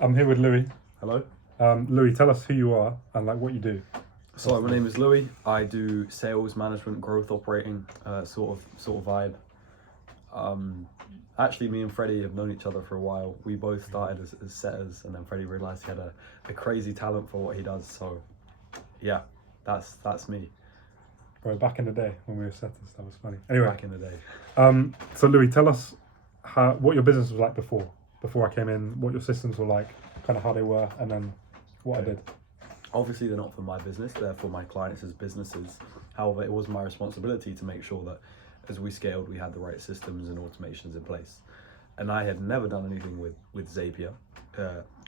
I'm here with Louis. Hello. Louis, tell us who you are and like what you do. So my name is Louis. I do sales management, growth operating, sort of vibe. Actually, me and Freddie have known each other for a while. We both started as setters, and then Freddie realised he had a crazy talent for what he does. So, yeah, that's me. Bro, back in the day when we were setters, that was funny. Anyway, Back in the day. So Louis, tell us what your business was like before I came in, what your systems were like, kind of how they were, and then what I did. Obviously, they're not for my business; they're for my clients' businesses. However, it was my responsibility to make sure that as we scaled, we had the right systems and automations in place. And I had never done anything with Zapier.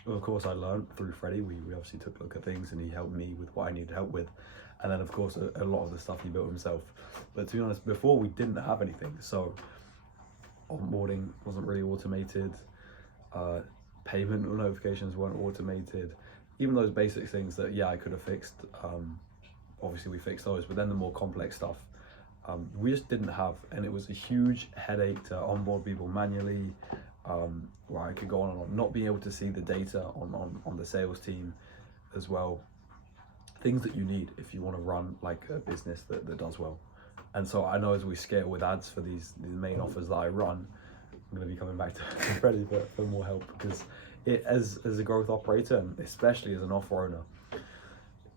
Of course, I learned through Freddie. We obviously took a look at things, and he helped me with what I needed help with. And then, of course, a lot of the stuff he built himself. But to be honest, before we didn't have anything, so onboarding wasn't really automated. Payment notifications weren't automated. Even those basic things that I could have fixed. Obviously, we fixed those, but then the more complex stuff, we just didn't have, and it was a huge headache to onboard people manually. Where I could go on and on, not being able to see the data on the sales team as well. Things that you need if you want to run like a business that does well. And so I know as we scale with ads for these main offers that I run, I'm going to be coming back to Freddie for more help, because as a growth operator, and especially as an offer owner,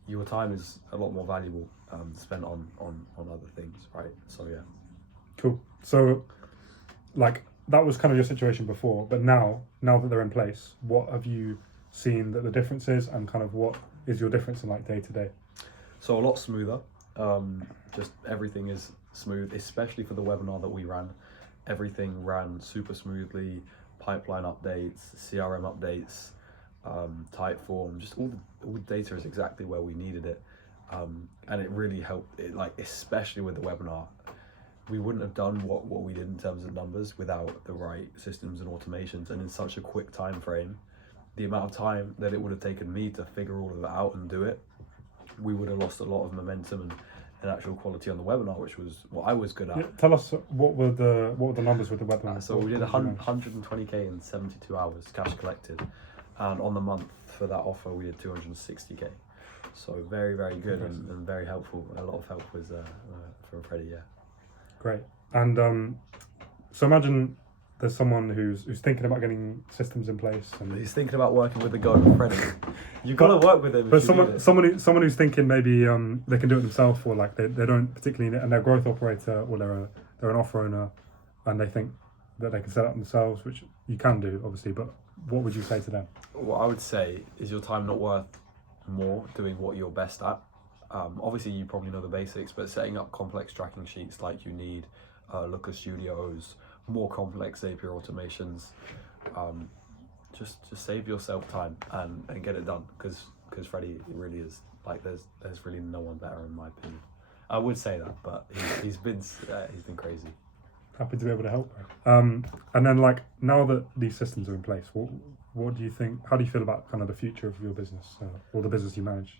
your time is a lot more valuable spent on other things, right? So yeah. Cool. So, like that was kind of your situation before, but now that they're in place, what have you seen that the difference is, and kind of what is your difference in like day to day? So a lot smoother. Just everything is smooth, especially for the webinar that we ran. Everything ran super smoothly. Pipeline updates, CRM updates, Typeform, just all the data is exactly where we needed it, and it really helped. It, like especially with the webinar, we wouldn't have done what we did in terms of numbers without the right systems and automations, and in such a quick time frame. The amount of time that it would have taken me to figure all of that out and do it, we would have lost a lot of momentum and actual quality on the webinar, which was what I was good at. Yeah, tell us what were the numbers with the webinar? So we did 120k in 72 hours cash collected, and on the month for that offer we did 260k. So very good and very helpful. A lot of help was from Freddie. Yeah. Great. And so imagine there's someone who's thinking about getting systems in place, and He's thinking about working with the guy, Freddie. You've got to work with him. But someone who's thinking maybe they can do it themselves, or like they don't particularly need it, and they're a growth operator, or they're an offer owner, and they think that they can set up themselves, which you can do obviously. But what would you say to them? What I would say is your time not worth more doing what you're best at. Obviously you probably know the basics, but setting up complex tracking sheets like you need, Looker Studios, more complex Zapier automations, just save yourself time and get it done, because Freddie really is like there's really no one better in my opinion. I would say that, but he's been crazy. Happy to be able to help. And then like now that these systems are in place, what do you think? How do you feel about kind of the future of your business or the business you manage?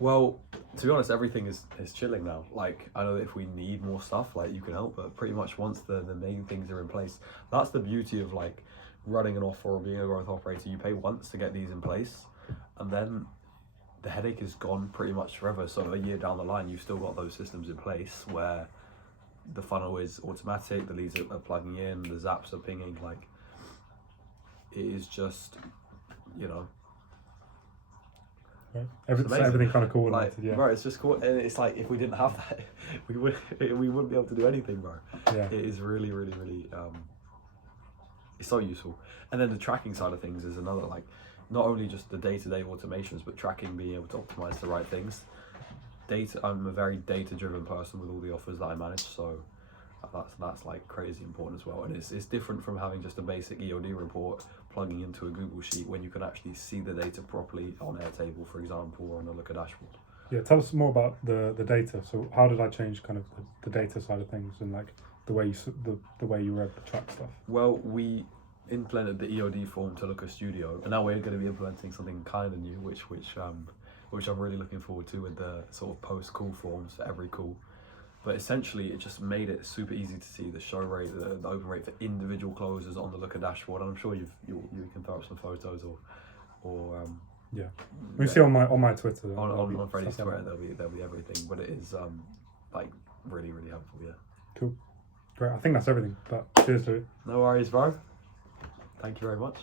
Well, to be honest, everything is chilling now. Like, I know that if we need more stuff, like you can help, but pretty much once the main things are in place, that's the beauty of like running an offer or being a growth operator. You pay once to get these in place, and then the headache is gone pretty much forever. So a year down the line, you've still got those systems in place where the funnel is automatic, the leads are plugging in, the zaps are pinging. Like, it is just, Everything kind of coordinated, like, yeah. Bro, it's just cool, and it's like if we didn't have that, we wouldn't be able to do anything, bro. Yeah. It is really, it's so useful. And then the tracking side of things is another, not only just the day-to-day automations, but tracking, being able to optimize the right things. I'm a very data-driven person with all the offers that I manage, so that's like crazy important as well. And it's different from having just a basic EOD report plugging into a Google sheet, when you can actually see the data properly on Airtable, for example, or on a Looker dashboard. Yeah, tell us more about the data. So how did I change kind of the data side of things, and like the way you were able to track stuff? Well, we implemented the EOD form to Looker Studio, and now we're going to be implementing something kind of new, which I'm really looking forward to, with the sort of post-call forms for every call. But essentially, it just made it super easy to see the show rate, the open rate for individual closes on the Looker dashboard. And I'm sure you can throw up some photos or or We see on my Twitter. on Freddie's stuff like Twitter, there'll be everything. But it is like really really helpful. Yeah. Cool. Great. I think that's everything. But cheers to it. No worries, bro. Thank you very much.